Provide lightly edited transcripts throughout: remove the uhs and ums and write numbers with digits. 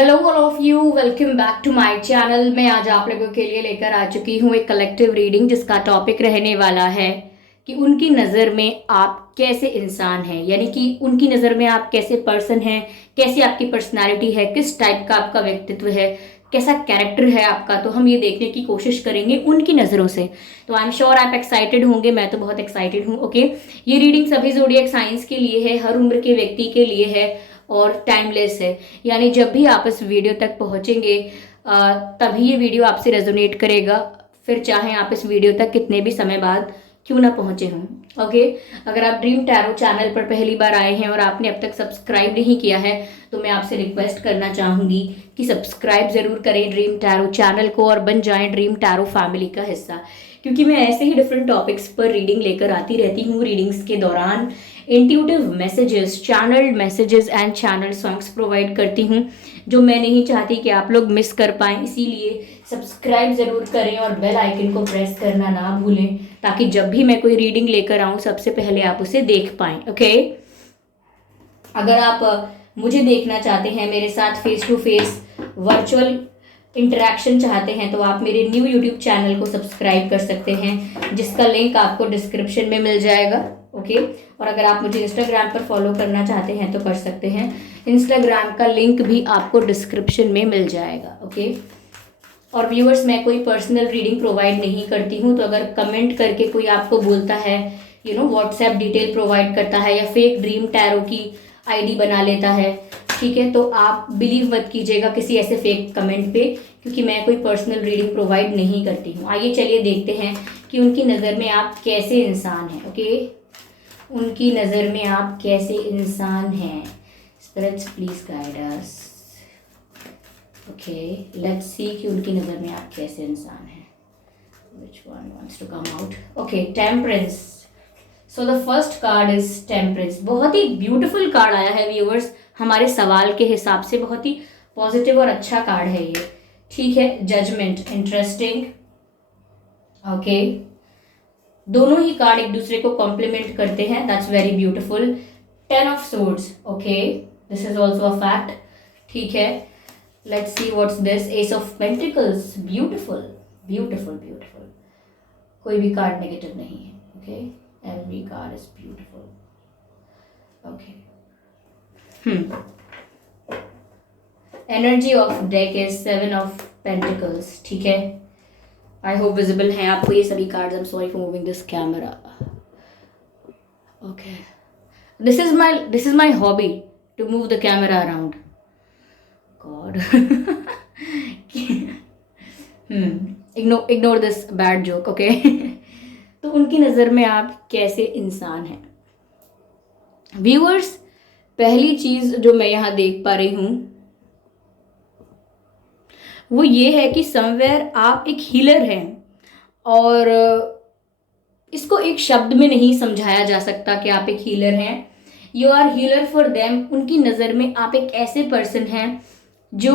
Hello all of you, welcome back to my channel. मैं आज आप लोगों के लिए लेकर आ चुकी हूँ एक कलेक्टिव रीडिंग जिसका टॉपिक रहने वाला है कि उनकी नज़र में आप कैसे इंसान हैं, यानी कि उनकी नज़र में आप कैसे पर्सन हैं, कैसी आपकी पर्सनालिटी है, किस टाइप का आपका व्यक्तित्व है, कैसा कैरेक्टर है आपका। तो हम ये देखने की कोशिश करेंगे उनकी नज़रों से। तो आई एम श्योर आप एक्साइटेड होंगे, मैं तो बहुत एक्साइटेड हूँ। ओके, ये रीडिंग सभी ज़ोडिएक साइंस के लिए है, हर उम्र के व्यक्ति के लिए है और टाइमलेस है। यानी जब भी आप इस वीडियो तक पहुंचेंगे तभी ये वीडियो आपसे रेजोनेट करेगा, फिर चाहे आप इस वीडियो तक कितने भी समय बाद क्यों ना पहुंचे हों। ओके, अगर आप ड्रीम टैरो चैनल पर पहली बार आए हैं और आपने अब तक सब्सक्राइब नहीं किया है तो मैं आपसे रिक्वेस्ट करना चाहूँगी कि सब्सक्राइब ज़रूर करें ड्रीम टैरो चैनल को और बन जाएं ड्रीम टैरो फैमिली का हिस्सा, क्योंकि मैं ऐसे ही डिफरेंट टॉपिक्स पर रीडिंग लेकर आती रहती हूँ। रीडिंग्स के दौरान intuitive messages, channel messages and channel songs provide करती हूँ जो मैं नहीं चाहती कि आप लोग मिस कर पाएँ। इसीलिए सब्सक्राइब ज़रूर करें और बेल आइकन को प्रेस करना ना भूलें, ताकि जब भी मैं कोई रीडिंग लेकर आऊँ सबसे पहले आप उसे देख पाएँ। ओके, अगर आप मुझे देखना चाहते हैं, मेरे साथ face to face virtual interaction चाहते हैं, तो आप मेरे न्यू यूट्यूब चैनल को सब्सक्राइब कर सकते हैं जिसका लिंक आपको डिस्क्रिप्शन में मिल जाएगा। ओके, और अगर आप मुझे इंस्टाग्राम पर फॉलो करना चाहते हैं तो कर सकते हैं, इंस्टाग्राम का लिंक भी आपको डिस्क्रिप्शन में मिल जाएगा। ओके, और व्यूअर्स, मैं कोई पर्सनल रीडिंग प्रोवाइड नहीं करती हूँ, तो अगर कमेंट करके कोई आपको बोलता है व्हाट्सएप डिटेल प्रोवाइड करता है या फेक ड्रीम टैरो की आईडी बना लेता है, ठीक है, तो आप बिलीव मत कीजिएगा किसी ऐसे फेक कमेंट पे, क्योंकि मैं कोई पर्सनल रीडिंग प्रोवाइड नहीं करती हूँ। आइए चलिए देखते हैं कि उनकी नज़र में आप कैसे इंसान हैं। ओके, उनकी नज़र में आप कैसे इंसान हैं। Spirits please guide us. Okay, let's see कि उनकी नज़र में आप कैसे इंसान हैं। Which one wants to come out? Okay, temperance. So the first card is temperance. बहुत ही ब्यूटीफुल कार्ड आया है व्यूअर्स, हमारे सवाल के हिसाब से बहुत ही पॉजिटिव और अच्छा कार्ड है ये। ठीक है, जजमेंट, इंटरेस्टिंग। ओके, दोनों ही कार्ड एक दूसरे को कॉम्प्लीमेंट करते हैं, that's very beautiful. 10 of swords. Okay, this is also a fact. ठीक है, let's see what's this. Ace of pentacles, beautiful beautiful beautiful. कोई भी कार्ड नेगेटिव नहीं है। Okay, every card is beautiful. Okay, energy of deck is 7 of pentacles. ठीक है, I hope visible हैं आपको ये सभी cards. I am sorry for moving this camera. Okay, this is my hobby to move the camera around. God ignore this bad joke. Okay, तो उनकी नज़र में आप कैसे इंसान हैं व्यूअर्स? पहली चीज जो मैं यहाँ देख पा रही हूँ वो ये है कि समवेयर आप एक हीलर हैं, और इसको एक शब्द में नहीं समझाया जा सकता कि आप एक हीलर हैं। You are healer for them. उनकी नज़र में आप एक ऐसे पर्सन हैं जो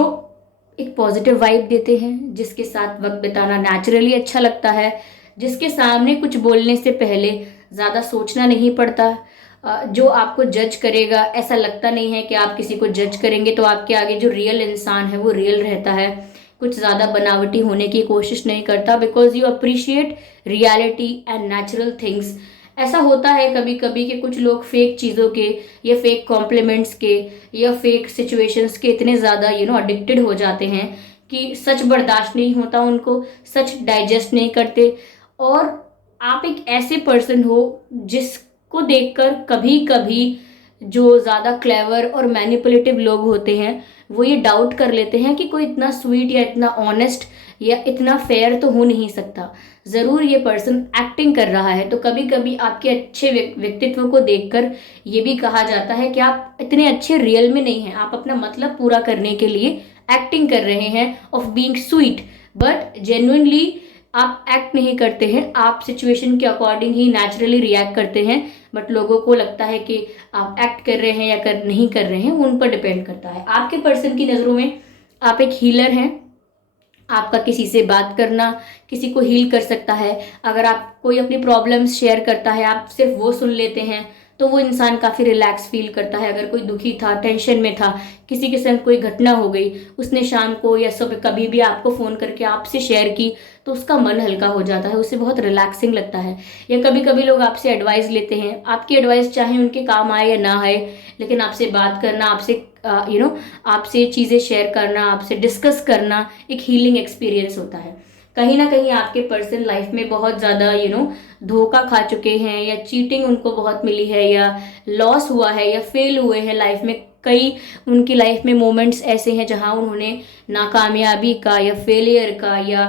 एक पॉजिटिव वाइब देते हैं, जिसके साथ वक्त बिताना नेचुरली अच्छा लगता है, जिसके सामने कुछ बोलने से पहले ज़्यादा सोचना नहीं पड़ता, जो आपको जज करेगा ऐसा लगता नहीं है कि आप किसी को जज करेंगे तो आपके आगे जो रियल इंसान है वो रियल रहता है, कुछ ज़्यादा बनावटी होने की कोशिश नहीं करता, because you appreciate reality and natural things. ऐसा होता है कभी कभी कि कुछ लोग फेक चीज़ों के या फेक कॉम्प्लीमेंट्स के या फेक सिचुएशंस के इतने ज़्यादा एडिक्टेड हो जाते हैं कि सच बर्दाश्त नहीं होता उनको, सच डाइजेस्ट नहीं करते। और आप एक ऐसे पर्सन हो जिसको देखकर कभी कभी जो ज़्यादा क्लेवर और मैनिपुलेटिव लोग होते हैं वो ये डाउट कर लेते हैं कि कोई इतना स्वीट या इतना ऑनेस्ट या इतना फेयर तो हो नहीं सकता, ज़रूर ये पर्सन एक्टिंग कर रहा है। तो कभी कभी आपके अच्छे व्यक्तित्व को देखकर ये भी कहा जाता है कि आप इतने अच्छे रियल में नहीं हैं, आप अपना मतलब पूरा करने के लिए एक्टिंग कर रहे हैं of being sweet, but genuinely आप एक्ट नहीं करते हैं, आप सिचुएशन के अकॉर्डिंग ही नेचुरली रिएक्ट करते हैं। बट लोगों को लगता है कि आप एक्ट कर रहे हैं या नहीं कर रहे हैं, उन पर डिपेंड करता है। आपके पर्सन की नज़रों में आप एक हीलर हैं, आपका किसी से बात करना किसी को हील कर सकता है। अगर आप कोई अपनी प्रॉब्लम्स शेयर करता है, आप सिर्फ वो सुन लेते हैं तो वो इंसान काफ़ी रिलैक्स फील करता है। अगर कोई दुखी था, टेंशन में था, किसी के संग कोई घटना हो गई, उसने शाम को या सुबह कभी भी आपको फ़ोन करके आपसे शेयर की, तो उसका मन हल्का हो जाता है, उसे बहुत रिलैक्सिंग लगता है। या कभी कभी लोग आपसे एडवाइस लेते हैं, आपकी एडवाइस चाहे उनके काम आए या ना आए, लेकिन आपसे बात करना, आपसे आपसे चीज़ें शेयर करना, आपसे डिस्कस करना एक हीलिंग एक्सपीरियंस होता है। कहीं ना कहीं आपके पर्सन लाइफ में बहुत ज़्यादा धोखा खा चुके हैं, या चीटिंग उनको बहुत मिली है, या लॉस हुआ है, या फेल हुए हैं लाइफ में। कई उनकी लाइफ में मोमेंट्स ऐसे हैं जहां उन्होंने नाकामयाबी का या फेलियर का या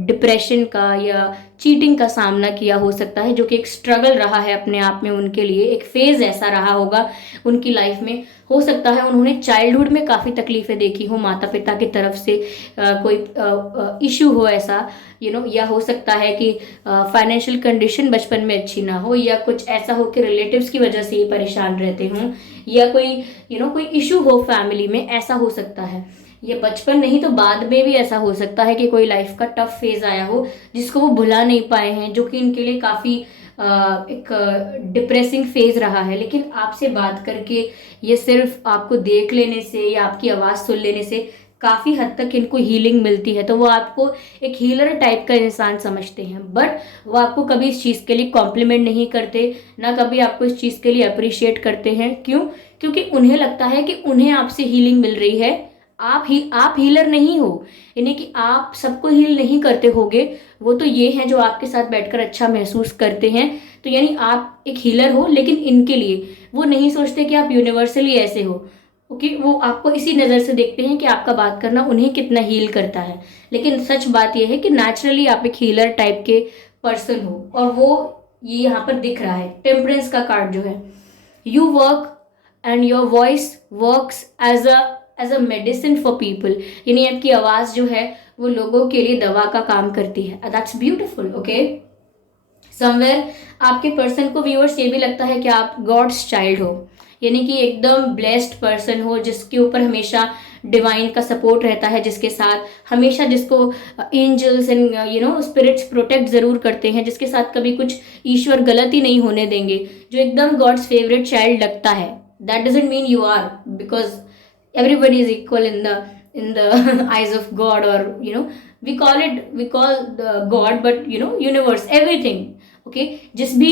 डिप्रेशन का या चीटिंग का सामना किया हो सकता है, जो कि एक स्ट्रगल रहा है अपने आप में उनके लिए, एक फेज ऐसा रहा होगा उनकी लाइफ में। हो सकता है उन्होंने चाइल्डहुड में काफ़ी तकलीफें देखी हो माता पिता की तरफ से, कोई इशू हो ऐसा, या हो सकता है कि फाइनेंशियल कंडीशन बचपन में अच्छी ना हो, या कुछ ऐसा हो कि रिलेटिव्स की वजह से ये परेशान रहते हों, या कोई इशू हो फैमिली में, ऐसा हो सकता है। ये बचपन नहीं तो बाद में भी ऐसा हो सकता है कि कोई लाइफ का टफ फेज आया हो जिसको वो भुला नहीं पाए हैं, जो कि इनके लिए काफ़ी एक डिप्रेसिंग फेज रहा है। लेकिन आपसे बात करके, ये सिर्फ आपको देख लेने से या आपकी आवाज़ सुन लेने से काफ़ी हद तक इनको हीलिंग मिलती है, तो वो आपको एक हीलर टाइप का इंसान समझते हैं। बट वो आपको कभी इस चीज़ के लिए कॉम्प्लीमेंट नहीं करते, ना कभी आपको इस चीज़ के लिए अप्रिशिएट करते हैं। क्यों? क्योंकि उन्हें लगता है कि उन्हें आपसे हीलिंग मिल रही है, आप हीलर नहीं हो, यानी कि आप सबको हील नहीं करते होगे। वो तो ये हैं जो आपके साथ बैठकर अच्छा महसूस करते हैं, तो यानी आप एक हीलर हो, लेकिन इनके लिए वो नहीं सोचते कि आप यूनिवर्सली ऐसे हो। ओके, वो आपको इसी नज़र से देखते हैं कि आपका बात करना उन्हें कितना हील करता है। लेकिन सच बात यह है कि नेचुरली आप एक हीलर टाइप के पर्सन हो, और वो ये यहाँ पर दिख रहा है। टेम्परेंस का कार्ड जो है, you work and your voice works as a medicine for people, यानी आपकी आवाज़ जो है वो लोगों के लिए दवा का काम करती है। That's beautiful. ओके, समवेयर आपके पर्सन को व्यूअर्स ये भी लगता है कि आप गॉड्स चाइल्ड हो, यानी कि एकदम ब्लेस्ड पर्सन हो, जिसके ऊपर हमेशा डिवाइन का सपोर्ट रहता है, जिसके साथ हमेशा, जिसको एंजल्स एंड स्पिरिट्स प्रोटेक्ट जरूर करते हैं, जिसके साथ कभी कुछ ईश्वर गलती नहीं होने देंगे, जो एकदम गॉड्स फेवरेट चाइल्ड लगता है। That doesn't mean you are, because everybody is equal in the eyes of God, or we call the God, but universe, everything. Okay, जिस भी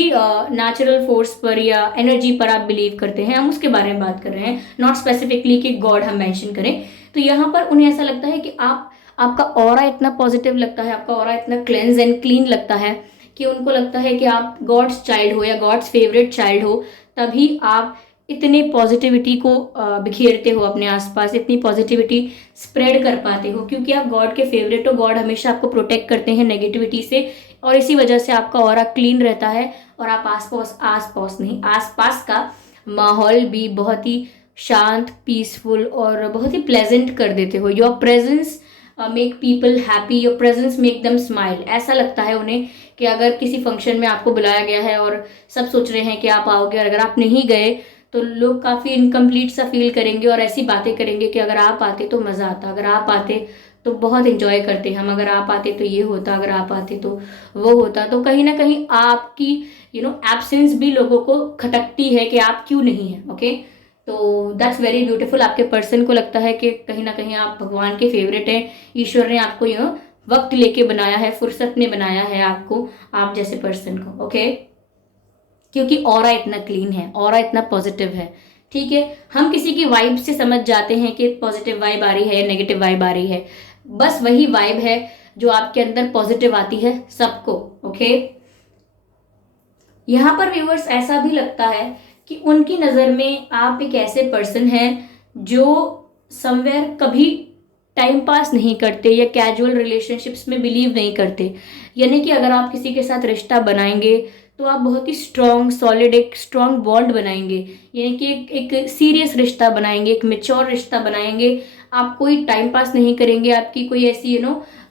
नेचुरल फोर्स पर या एनर्जी पर आप बिलीव करते हैं, हम उसके बारे में बात कर रहे हैं, नॉट स्पेसिफिकली कि गॉड हम मेंशन करें। तो यहाँ पर उन्हें ऐसा लगता है कि आपका ऑरा इतना पॉजिटिव लगता है, आपका ऑरा इतना क्लेंज एंड क्लीन लगता है, कि उनको लगता है कि आप गॉड्स चाइल्ड हो या गॉड्स फेवरेट चाइल्ड हो, तभी आप इतने पॉजिटिविटी को बिखेरते हो अपने आसपास, इतनी पॉजिटिविटी स्प्रेड कर पाते हो, क्योंकि आप गॉड के फेवरेट हो। गॉड हमेशा आपको प्रोटेक्ट करते हैं नेगेटिविटी से, और इसी वजह से आपका ऑरा क्लीन रहता है, और आप आसपास का माहौल भी बहुत ही शांत, पीसफुल और बहुत ही प्लेजेंट कर देते हो। Your presence make people happy, your presence make them smile. ऐसा लगता है उन्हें कि अगर किसी फंक्शन में आपको बुलाया गया है और सब सोच रहे हैं कि आप आओगे, और अगर आप नहीं गए तो लोग काफ़ी इनकम्प्लीट सा फील करेंगे, और ऐसी बातें करेंगे कि अगर आप आते तो मज़ा आता, अगर आप आते तो बहुत इंजॉय करते हम, अगर आप आते तो ये होता, अगर आप आते तो वो होता। तो कहीं ना कहीं आपकी एब्सेंस भी लोगों को खटकती है कि आप क्यों नहीं हैं। ओके, तो दैट्स वेरी ब्यूटीफुल। आपके पर्सन को लगता है कि कहीं ना कहीं आप भगवान के फेवरेट हैं, ईश्वर ने आपको वक्त लेके बनाया है, फुर्सत ने बनाया है आपको, आप जैसे पर्सन को। ओके, क्योंकि ऑरा इतना क्लीन है, ऑरा इतना पॉजिटिव है। ठीक है, हम किसी की वाइब से समझ जाते हैं कि पॉजिटिव वाइब आ रही है या नेगेटिव वाइब आ रही है। बस वही वाइब है जो आपके अंदर पॉजिटिव आती है सबको। ओके, यहाँ पर व्यूअर्स ऐसा भी लगता है कि उनकी नज़र में आप एक ऐसे पर्सन हैं जो समवेयर कभी टाइम पास नहीं करते या कैजुअल रिलेशनशिप्स में बिलीव नहीं करते। यानी कि अगर आप किसी के साथ रिश्ता बनाएंगे तो आप बहुत ही स्ट्रॉन्ग सॉलिड एक स्ट्रॉन्ग बॉन्ड बनाएंगे, यानी कि एक सीरियस रिश्ता बनाएंगे, एक मेच्योर रिश्ता बनाएंगे। आप कोई टाइम पास नहीं करेंगे, आपकी कोई ऐसी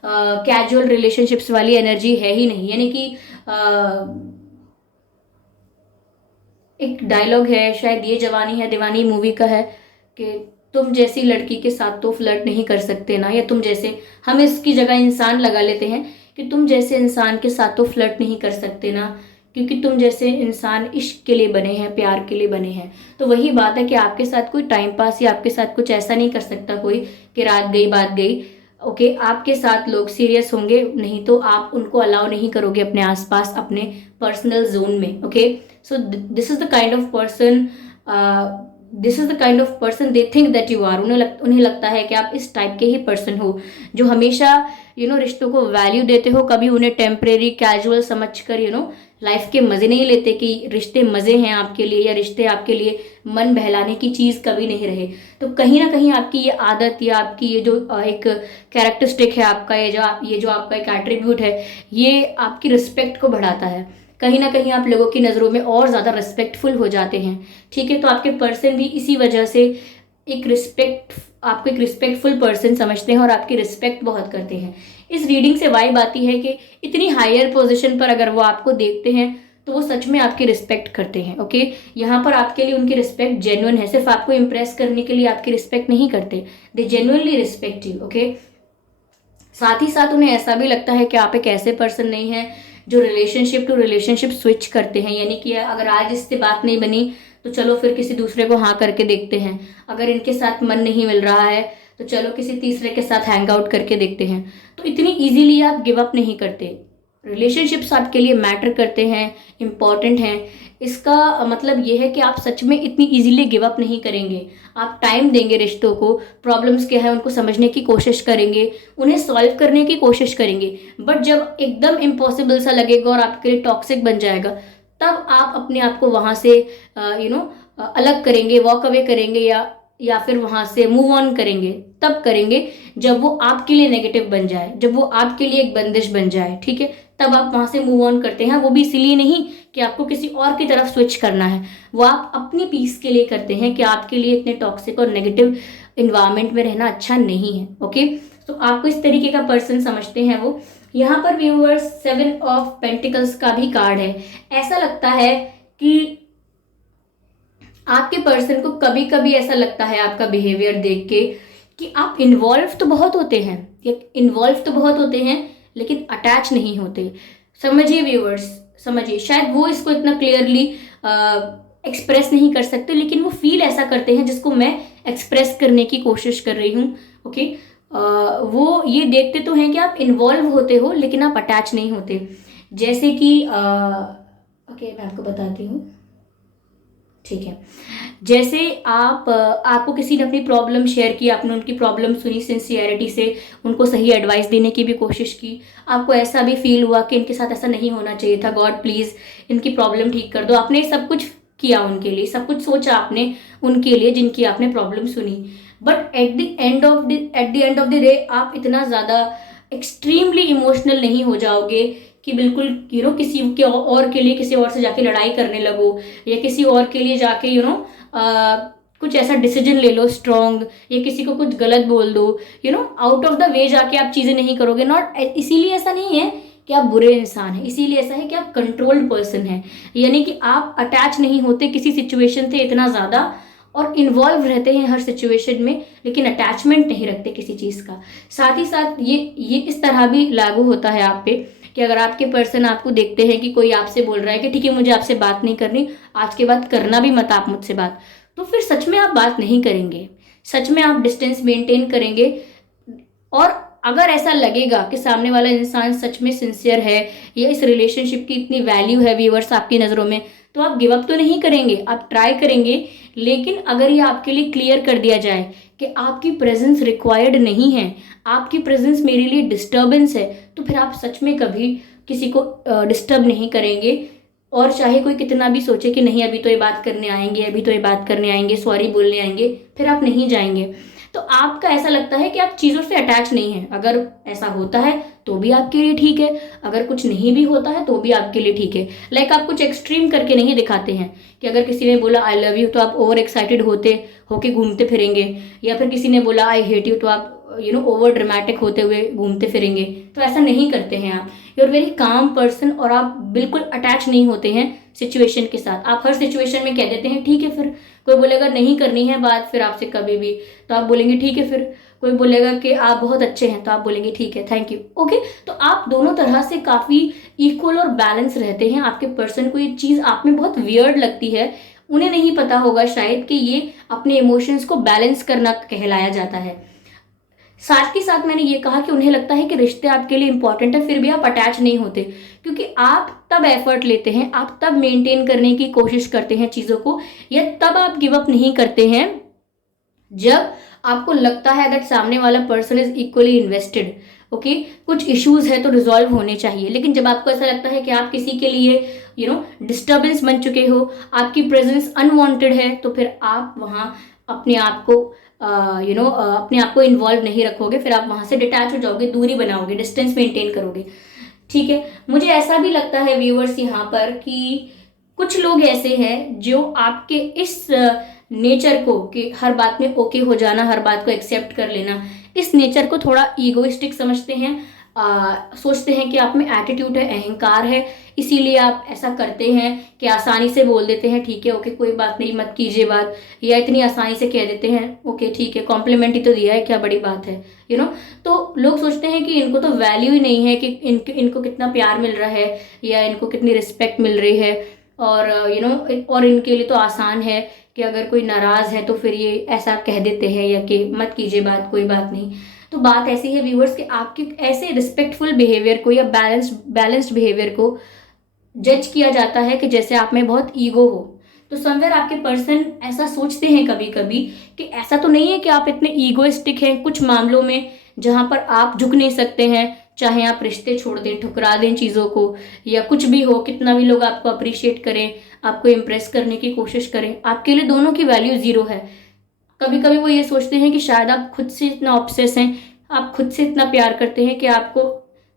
कैजुअल रिलेशनशिप्स वाली एनर्जी है ही नहीं। यानी कि एक डायलॉग है, शायद ये जवानी है दीवानी मूवी का है, कि तुम जैसी लड़की के साथ तो फ्लर्ट नहीं कर सकते ना, या तुम जैसे, हम इसकी जगह इंसान लगा लेते हैं कि तुम जैसे इंसान के साथ तो फ्लर्ट नहीं कर सकते ना, क्योंकि तुम जैसे इंसान इश्क के लिए बने हैं, प्यार के लिए बने हैं। तो वही बात है कि आपके साथ कोई टाइम पास या आपके साथ कुछ ऐसा नहीं कर सकता कोई कि रात गई बात गई। ओके, आपके साथ लोग सीरियस होंगे, नहीं तो आप उनको अलाउ नहीं करोगे अपने आसपास, अपने पर्सनल जोन में। Okay, so this is the kind of person, this is the kind of person they think that you are. उन्हें लगता है कि आप इस टाइप के ही पर्सन हो जो हमेशा रिश्तों को वैल्यू देते हो, कभी उन्हें टेम्परेरी कैजुअल समझकर लाइफ के मजे नहीं लेते कि रिश्ते मजे हैं आपके लिए, या रिश्ते आपके लिए मन बहलाने की चीज कभी नहीं रहे। तो कहीं ना कहीं आपकी ये आदत या आपकी ये जो एक कैरेक्टरिस्टिक है आपका, ये जो आपका एक एट्रीब्यूट है, ये आपकी रिस्पेक्ट को बढ़ाता है। कहीं ना कहीं आप लोगों की नज़रों में और ज़्यादा रिस्पेक्टफुल हो जाते हैं। ठीक है, तो आपके पर्सन भी इसी वजह से आपको एक रिस्पेक्टफुल पर्सन समझते हैं और आपकी रिस्पेक्ट बहुत करते हैं। इस रीडिंग से वाइब आती है कि इतनी हायर पोजीशन पर अगर वो आपको देखते हैं तो वो सच में आपकी रिस्पेक्ट करते हैं। ओके, यहाँ पर आपके लिए उनकी रिस्पेक्ट जेन्युइन है, सिर्फ आपको इम्प्रेस करने के लिए आपकी रिस्पेक्ट नहीं करते, दे जेन्युइनली रिस्पेक्ट यू। ओके, साथ ही साथ उन्हें ऐसा भी लगता है कि आप एक ऐसे पर्सन नहीं है जो रिलेशनशिप टू रिलेशनशिप स्विच करते हैं, यानी कि अगर आज इससे बात नहीं बनी तो चलो फिर किसी दूसरे को हाँ करके देखते हैं, अगर इनके साथ मन नहीं मिल रहा है तो चलो किसी तीसरे के साथ हैंग आउट करके देखते हैं। तो इतनी इजीली आप गिव अप नहीं करते। रिलेशनशिप्स आपके लिए मैटर करते हैं, इम्पॉर्टेंट हैं। इसका मतलब ये है कि आप सच में इतनी इजीली गिव अप नहीं करेंगे। आप टाइम देंगे रिश्तों को, प्रॉब्लम्स क्या है उनको समझने की कोशिश करेंगे, उन्हें सॉल्व करने की कोशिश करेंगे। बट जब एकदम इम्पॉसिबल सा लगेगा और आपके लिए टॉक्सिक बन जाएगा, तब आप अपने आप को वहाँ से अलग करेंगे, वॉक अवे करेंगे, या फिर वहाँ से मूव ऑन करेंगे। तब करेंगे जब वो आपके लिए नेगेटिव बन जाए, जब वो आपके लिए एक बंदिश बन जाए। ठीक है, तब आप वहाँ से मूव ऑन करते हैं। वो भी इसीलिए नहीं कि आपको किसी और की तरफ स्विच करना है, वो आप अपनी पीस के लिए करते हैं कि आपके लिए इतने टॉक्सिक और नेगेटिव इन्वायरमेंट में रहना अच्छा नहीं है। ओके, तो आपको इस तरीके का पर्सन समझते हैं वो। यहाँ पर व्यूअर्स 7 ऑफ पेंटिकल्स का भी कार्ड है। ऐसा लगता है कि आपके पर्सन को कभी कभी ऐसा लगता है आपका बिहेवियर देख के कि आप इन्वॉल्व तो बहुत होते हैं लेकिन अटैच नहीं होते। समझिए व्यूअर्स, समझिए, शायद वो इसको इतना क्लियरली एक्सप्रेस नहीं कर सकते, लेकिन वो फील ऐसा करते हैं जिसको मैं एक्सप्रेस करने की कोशिश कर रही हूँ। ओके, वो ये देखते तो हैं कि आप इन्वॉल्व होते हो लेकिन आप अटैच नहीं होते। जैसे कि ओके, मैं आपको बताती हूँ। ठीक है, जैसे आपको किसी ने अपनी प्रॉब्लम शेयर की, आपने उनकी प्रॉब्लम सुनी सिंसियरिटी से, उनको सही एडवाइस देने की भी कोशिश की, आपको ऐसा भी फील हुआ कि इनके साथ ऐसा नहीं होना चाहिए था, गॉड प्लीज़ इनकी प्रॉब्लम ठीक कर दो। आपने सब कुछ किया उनके लिए, सब कुछ सोचा आपने उनके लिए जिनकी आपने प्रॉब्लम सुनी। But at the end of the day आप इतना ज़्यादा एक्सट्रीमली इमोशनल नहीं हो जाओगे कि बिल्कुल किसी के और के लिए किसी और से जाके लड़ाई करने लगो, या किसी और के लिए जाके कुछ ऐसा डिसीजन ले लो स्ट्रॉन्ग, या किसी को कुछ गलत बोल दो, आउट ऑफ द वे जाके आप चीज़ें नहीं करोगे। नॉट इसीलिए ऐसा नहीं है कि आप बुरे इंसान हैं, इसीलिए ऐसा है कि आप कंट्रोल्ड पर्सन हैं, यानी कि आप अटैच नहीं होते किसी सिचुएशन से इतना ज़्यादा, और इन्वॉल्व रहते हैं हर सिचुएशन में, लेकिन अटैचमेंट नहीं रखते किसी चीज़ का। साथ ही साथ ये इस तरह भी लागू होता है आप पे कि अगर आपके पर्सन आपको देखते हैं कि कोई आपसे बोल रहा है कि ठीक है मुझे आपसे बात नहीं करनी, आज के बाद करना भी मत आप मुझसे बात, तो फिर सच में आप बात नहीं करेंगे, सच में आप डिस्टेंस मेंटेन करेंगे। और अगर ऐसा लगेगा कि सामने वाला इंसान सच में सिंसियर है या इस रिलेशनशिप की इतनी वैल्यू है व्यूअर्स आपकी नज़रों में, तो आप गिव अप तो नहीं करेंगे, आप ट्राई करेंगे। लेकिन अगर ये आपके लिए क्लियर कर दिया जाए कि आपकी प्रेजेंस रिक्वायर्ड नहीं है, आपकी प्रेजेंस मेरे लिए डिस्टर्बेंस है, तो फिर आप सच में कभी किसी को डिस्टर्ब नहीं करेंगे। और चाहे कोई कितना भी सोचे कि नहीं अभी तो ये बात करने आएंगे, अभी तो ये बात करने आएंगे, सॉरी बोलने आएंगे, फिर आप नहीं जाएंगे। तो आपका ऐसा लगता है कि आप चीज़ों से अटैच नहीं हैं। अगर ऐसा होता है तो भी आपके लिए ठीक है, अगर कुछ नहीं भी होता है तो भी आपके लिए ठीक है। लाइक आप कुछ एक्सट्रीम करके नहीं दिखाते हैं कि अगर किसी ने बोला आई लव यू तो आप ओवर एक्साइटेड होके घूमते फिरेंगे, या फिर किसी ने बोला आई हेट यू तो आप ओवर ड्रामेटिक होते हुए घूमते फिरेंगे। तो ऐसा नहीं करते हैं आप, you are very calm person, और आप बिल्कुल अटैच नहीं होते हैं सिचुएशन के साथ। आप हर सिचुएशन में कह देते हैं ठीक है, फिर कोई बोलेगा नहीं करनी है बात फिर आपसे कभी भी, तो आप बोलेंगे ठीक है फिर कोई बोलेगा कि आप बहुत अच्छे हैं तो आप बोलेंगे ठीक है, थैंक यू, ओके। तो आप दोनों तरह से काफ़ी इक्वल और बैलेंस रहते हैं। आपके पर्सन को ये चीज़ आप में बहुत वियर्ड लगती है, उन्हें नहीं पता होगा शायद कि ये अपने इमोशंस को बैलेंस करना कहलाया जाता है। साथ के साथ मैंने ये कहा कि उन्हें लगता है कि रिश्ते आपके लिए इंपॉर्टेंट है, फिर भी आप अटैच नहीं होते, क्योंकि आप तब एफर्ट लेते हैं, आप तब मेंटेन करने की कोशिश करते हैं चीज़ों को, या तब आप गिव अप नहीं करते हैं जब आपको लगता है दैट सामने वाला person is equally invested. Okay, कुछ इश्यूज है तो रिजॉल्व होने चाहिए, लेकिन जब आपको ऐसा लगता है कि आप किसी के लिए डिस्टर्बेंस बन चुके हो, आपकी प्रेजेंस अनवांटेड है, तो फिर आप वहाँ अपने आप को अपने आप को इन्वॉल्व नहीं रखोगे, फिर आप वहाँ से डिटैच हो जाओगे, दूरी बनाओगे, डिस्टेंस मेंटेन करोगे। ठीक है, मुझे ऐसा भी लगता है व्यूअर्स यहाँ पर कि कुछ लोग ऐसे हैं जो आपके इस नेचर को कि हर बात में ओके हो जाना, हर बात को एक्सेप्ट कर लेना, इस नेचर को थोड़ा ईगोइस्टिक समझते हैं। सोचते हैं कि आप में एटीट्यूड है, अहंकार है, इसीलिए आप ऐसा करते हैं कि आसानी से बोल देते हैं ठीक है ओके कोई बात नहीं, मत कीजिए बात, या इतनी आसानी से कह देते हैं ओके ठीक है, कॉम्प्लीमेंट ही तो दिया है, क्या बड़ी बात है, तो लोग सोचते हैं कि इनको तो वैल्यू ही नहीं है कि इनको कितना प्यार मिल रहा है या इनको कितनी रिस्पेक्ट मिल रही है, और और इनके लिए तो आसान है कि अगर कोई नाराज़ है तो फिर ये ऐसा कह देते हैं या कि मत कीजिए बात, कोई बात नहीं। तो बात ऐसी है व्यूअर्स कि आपके ऐसे रिस्पेक्टफुल बिहेवियर को या बैलेंस्ड बिहेवियर को जज किया जाता है कि जैसे आप में बहुत ईगो हो। तो समवेयर आपके पर्सन ऐसा सोचते हैं कभी कभी कि ऐसा तो नहीं है कि आप इतने ईगोइस्टिक हैं कुछ मामलों में जहाँ पर आप झुक नहीं सकते हैं, चाहे आप रिश्ते छोड़ दें, ठुकरा दें चीज़ों को, या कुछ भी हो, कितना भी लोग आपको अप्रिशिएट करें, आपको इम्प्रेस करने की कोशिश करें, आपके लिए दोनों की वैल्यू ज़ीरो है। कभी कभी वो ये सोचते हैं कि शायद आप खुद से इतना ऑब्सेस हैं, आप खुद से इतना प्यार करते हैं कि आपको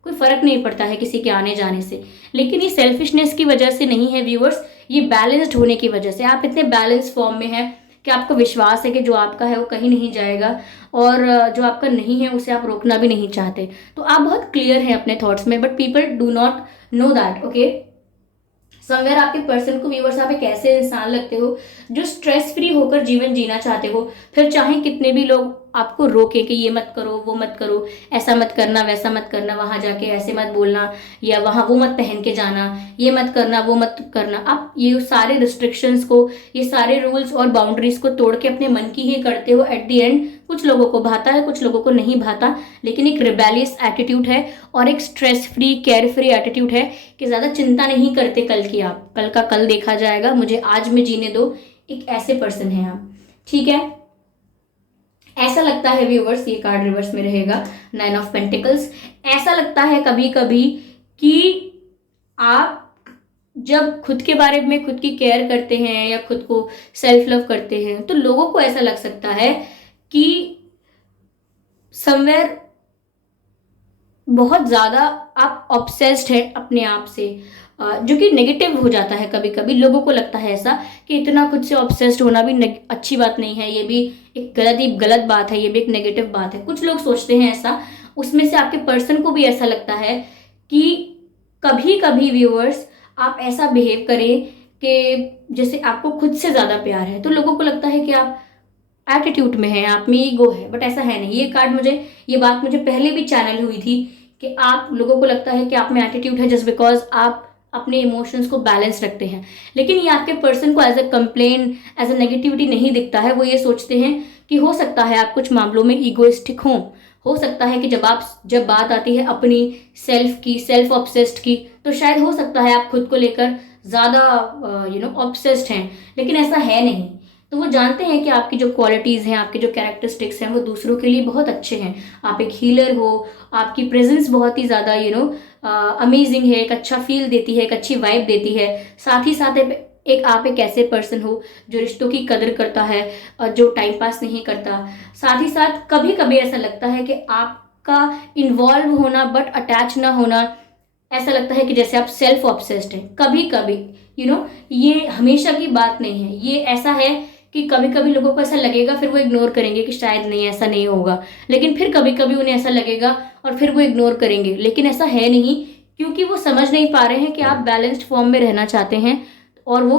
कोई फर्क नहीं पड़ता है किसी के आने जाने से। लेकिन ये सेल्फिशनेस की वजह से नहीं है व्यूअर्स, ये बैलेंस्ड होने की वजह से। आप इतने बैलेंस फॉर्म में हैं कि आपको विश्वास है कि जो आपका है वो कहीं नहीं जाएगा, और जो आपका नहीं है उसे आप रोकना भी नहीं चाहते। तो आप बहुत क्लियर हैं अपने थॉट्स में, but people do not know that. Okay, somewhere आपके पर्सन को व्यूअर्स आप एक ऐसे इंसान लगते हो जो स्ट्रेस फ्री होकर जीवन जीना चाहते हो, फिर चाहे कितने भी लोग आपको रोके कि ये मत करो, वो मत करो, ऐसा मत करना, वैसा मत करना, वहां जाके ऐसे मत बोलना, या वहां वो मत पहन के जाना, ये मत करना, वो मत करना। आप ये सारे रिस्ट्रिक्शंस को, ये सारे रूल्स और बाउंड्रीज को तोड़ के अपने मन की ही करते हो। एट द एंड कुछ लोगों को भाता है, कुछ लोगों को नहीं भाता, लेकिन एक रिबेलियस एटीट्यूड है और एक stress free care free attitude है कि ज़्यादा चिंता नहीं करते कल की, आप कल का कल देखा जाएगा, मुझे आज में जीने दो, एक ऐसे पर्सन है आप। ठीक है, ऐसा लगता है व्यूवर्स, ये कार्ड रिवर्स में रहेगा, 9 ऑफ पेंटिकल्स। ऐसा लगता है कभी कभी कि आप जब खुद के बारे में खुद की केयर करते हैं या खुद को सेल्फ लव करते हैं, तो लोगों को ऐसा लग सकता है कि समवेयर बहुत ज़्यादा आप ऑब्सेस्ड हैं अपने आप से, जो कि नेगेटिव हो जाता है। कभी कभी लोगों को लगता है ऐसा कि इतना खुद से ऑब्सेस्ड होना भी अच्छी बात नहीं है, ये भी एक गलत बात है, ये भी एक नेगेटिव बात है। कुछ लोग सोचते हैं ऐसा, उसमें से आपके पर्सन को भी ऐसा लगता है कि कभी कभी व्यूअर्स आप ऐसा बिहेव करें कि जैसे आपको खुद से ज़्यादा प्यार है, तो लोगों को लगता है कि आप एटीट्यूड में हैं, आप में ईगो है, बट ऐसा है नहीं। ये बात मुझे पहले भी चैनल हुई थी कि आप लोगों को लगता है कि आप में एटीट्यूड है जस्ट बिकॉज आप अपने इमोशंस को बैलेंस रखते हैं, लेकिन ये आपके पर्सन को as a complain, as a negativity नहीं दिखता है। वो ये सोचते हैं कि हो सकता है आप कुछ मामलों में ईगोइस्टिक हों, हो सकता है कि जब बात आती है अपनी सेल्फ की, सेल्फ ऑब्सेस्ड की, तो शायद हो सकता है आप खुद को लेकर ज़्यादा ऑब्सेस्ड हैं, लेकिन ऐसा है नहीं। तो वो जानते हैं कि आपकी जो क्वालिटीज़ हैं, आपके जो कैरेक्टरिस्टिक्स हैं, वो दूसरों के लिए बहुत अच्छे हैं। आप एक हीलर हो, आपकी प्रेजेंस बहुत ही ज़्यादा अमेजिंग है, एक अच्छा फील देती है, एक अच्छी वाइब देती है। साथ ही साथ आप एक ऐसे पर्सन हो जो रिश्तों की कदर करता है और जो टाइम पास नहीं करता। साथ ही साथ कभी कभी ऐसा लगता है कि आपका इन्वॉल्व होना बट अटैच ना होना, ऐसा लगता है कि जैसे आप सेल्फ ऑब्सेस्ड हैं। कभी कभी ये हमेशा की बात नहीं है, ये ऐसा है कि कभी कभी लोगों को ऐसा लगेगा, फिर वो इग्नोर करेंगे कि शायद नहीं ऐसा नहीं होगा, लेकिन फिर कभी कभी उन्हें ऐसा लगेगा और फिर वो इग्नोर करेंगे, लेकिन ऐसा है नहीं, क्योंकि वो समझ नहीं पा रहे हैं कि आप बैलेंस्ड फॉर्म में रहना चाहते हैं और वो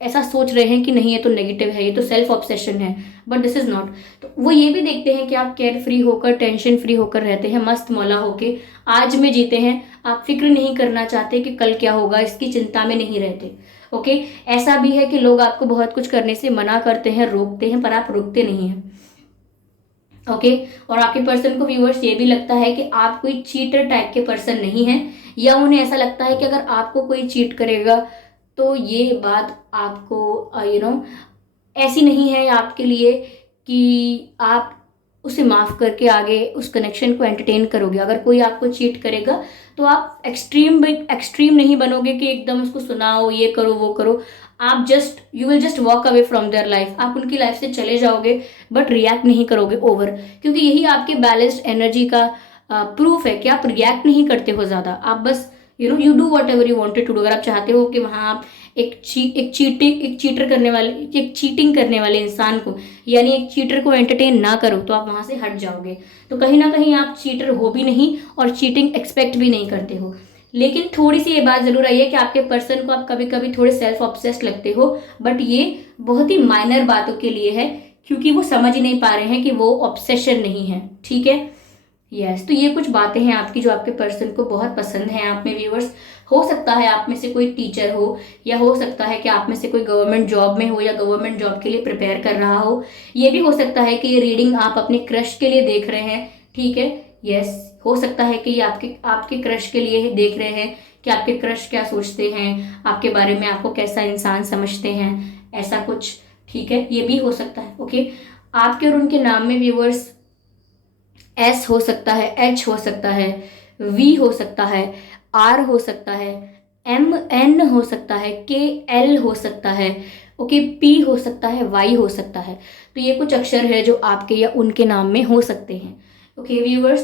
ऐसा सोच रहे हैं कि नहीं ये तो नेगेटिव है, ये तो सेल्फ ऑब्सेशन है, बट दिस इज नॉट। तो वो ये भी देखते हैं कि आप केयर फ्री होकर, टेंशन फ्री होकर रहते हैं, मस्त मौला होके आज में जीते हैं। आप फिक्र नहीं करना चाहते कि कल क्या होगा, इसकी चिंता में नहीं रहते। ओके, ऐसा भी है कि लोग आपको बहुत कुछ करने से मना करते हैं, रोकते हैं, पर आप रुकते नहीं हैं। ओके, और आपके पर्सन को व्यूअर्स ये भी लगता है कि आप कोई चीटर टाइप के पर्सन नहीं हैं, या उन्हें ऐसा लगता है कि अगर आपको कोई चीट करेगा तो ये बात आपको ऐसी नहीं है आपके लिए कि आप उसे माफ़ करके आगे उस कनेक्शन को एंटरटेन करोगे। अगर कोई आपको चीट करेगा तो आप एक्सट्रीम नहीं बनोगे कि एकदम उसको सुनाओ, ये करो वो करो। आप you will just walk away from their life, आप उनकी लाइफ से चले जाओगे, बट रिएक्ट नहीं करोगे ओवर, क्योंकि यही आपके बैलेंस्ड एनर्जी का प्रूफ है कि आप रिएक्ट नहीं करते हो ज़्यादा। आप बस you do whatever you wanted to do. अगर आप चाहते हो कि वहाँ आप एक चीटिंग करने वाले इंसान को, यानी एक चीटर को एंटरटेन ना करो, तो आप वहाँ से हट जाओगे। तो कहीं ना कहीं आप चीटर हो भी नहीं और चीटिंग एक्सपेक्ट भी नहीं करते हो। लेकिन थोड़ी सी ये बात जरूर आई है कि आपके पर्सन को आप कभी कभी थोड़े सेल्फ ऑब्सेस्ड लगते हो, बट ये बहुत ही माइनर बातों के लिए है, क्योंकि वो समझ ही नहीं पा रहे हैं कि वो ऑब्सेशन नहीं है। ठीक है, यस। तो ये कुछ बातें हैं आपकी जो आपके पर्सन को बहुत पसंद हैं आप में व्यूअर्स। हो सकता है आप में से कोई टीचर हो, या हो सकता है कि आप में से कोई गवर्नमेंट जॉब में हो या गवर्नमेंट जॉब के लिए प्रिपेयर कर रहा हो। ये भी हो सकता है कि ये रीडिंग आप अपने क्रश के लिए देख रहे हैं। ठीक है, यस। हो सकता है कि ये आपके क्रश के लिए देख रहे हैं कि आपके क्रश क्या सोचते हैं आपके बारे में, आपको कैसा इंसान समझते हैं, ऐसा कुछ। ठीक है, ये भी हो सकता है। ओके, आपके और उनके नाम में व्यूअर्स एस हो सकता है, एच हो सकता है, वी हो सकता है, आर हो सकता है, एम एन हो सकता है, के एल हो सकता है, ओके, पी हो सकता है, वाई हो सकता है। तो ये कुछ अक्षर है जो आपके या उनके नाम में हो सकते हैं। ओके व्यूअर्स,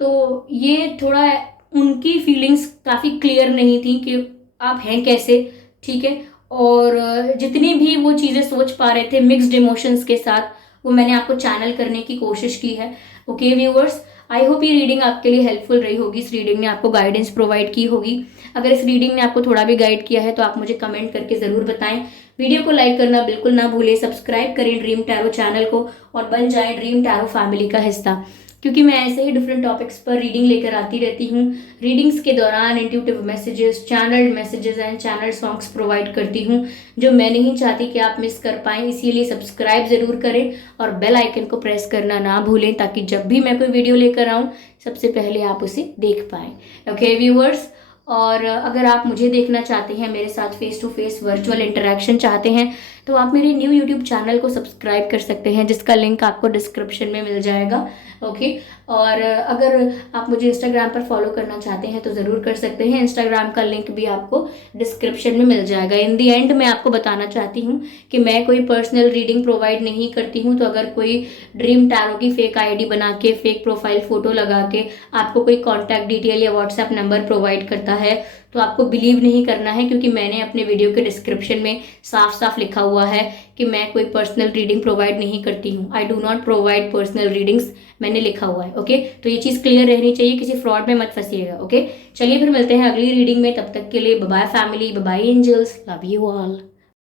तो ये थोड़ा उनकी फीलिंग्स काफ़ी क्लियर नहीं थी कि आप हैं कैसे। ठीक है, और जितनी भी वो चीज़ें सोच पा रहे थे मिक्स्ड इमोशंस के साथ, वो मैंने आपको चैनल करने की कोशिश की है। ओके व्यूअर्स, आई होप ये रीडिंग आपके लिए हेल्पफुल रही होगी, इस रीडिंग ने आपको गाइडेंस प्रोवाइड की होगी। अगर इस रीडिंग ने आपको थोड़ा भी गाइड किया है तो आप मुझे कमेंट करके ज़रूर बताएं। वीडियो को लाइक करना बिल्कुल ना भूलें, सब्सक्राइब करें ड्रीम टैरो चैनल को और बन जाएं ड्रीम टैरो फैमिली का हिस्सा, क्योंकि मैं ऐसे ही डिफरेंट टॉपिक्स पर रीडिंग लेकर आती रहती हूँ। रीडिंग्स के दौरान intuitive messages, channelled messages and channel songs provide करती हूँ जो मैं नहीं चाहती कि आप मिस कर पाएँ। इसीलिए सब्सक्राइब ज़रूर करें और बेल आइकन को प्रेस करना ना भूलें, ताकि जब भी मैं कोई वीडियो लेकर आऊँ सबसे पहले आप उसे देख पाएँ। ओके व्यूअर्स, और अगर आप मुझे देखना चाहते हैं, मेरे साथ face to face virtual interaction चाहते हैं, तो आप मेरे न्यू यूट्यूब चैनल को सब्सक्राइब कर सकते हैं, जिसका लिंक आपको डिस्क्रिप्शन में मिल जाएगा। ओके, और अगर आप मुझे इंस्टाग्राम पर फॉलो करना चाहते हैं तो ज़रूर कर सकते हैं, इंस्टाग्राम का लिंक भी आपको डिस्क्रिप्शन में मिल जाएगा। इन दी एंड मैं आपको बताना चाहती हूँ कि मैं कोई पर्सनल रीडिंग प्रोवाइड नहीं करती हूँ। तो अगर कोई ड्रीम टैरो की फेक आईडी बना के, फेक प्रोफाइल फ़ोटो लगा के आपको कोई कॉन्टैक्ट डिटेल या व्हाट्सएप नंबर प्रोवाइड करता है तो आपको बिलीव नहीं करना है, क्योंकि मैंने अपने वीडियो के डिस्क्रिप्शन में साफ साफ लिखा हुआ है कि मैं कोई पर्सनल रीडिंग प्रोवाइड नहीं करती हूँ। I do not provide personal readings, मैंने लिखा हुआ है। ओके, तो ये चीज़ क्लियर रहनी चाहिए, किसी फ्रॉड में मत फंसिएगा। ओके, चलिए फिर मिलते हैं अगली रीडिंग में, तब तक के लिए bye bye family, bye bye angels, love you all.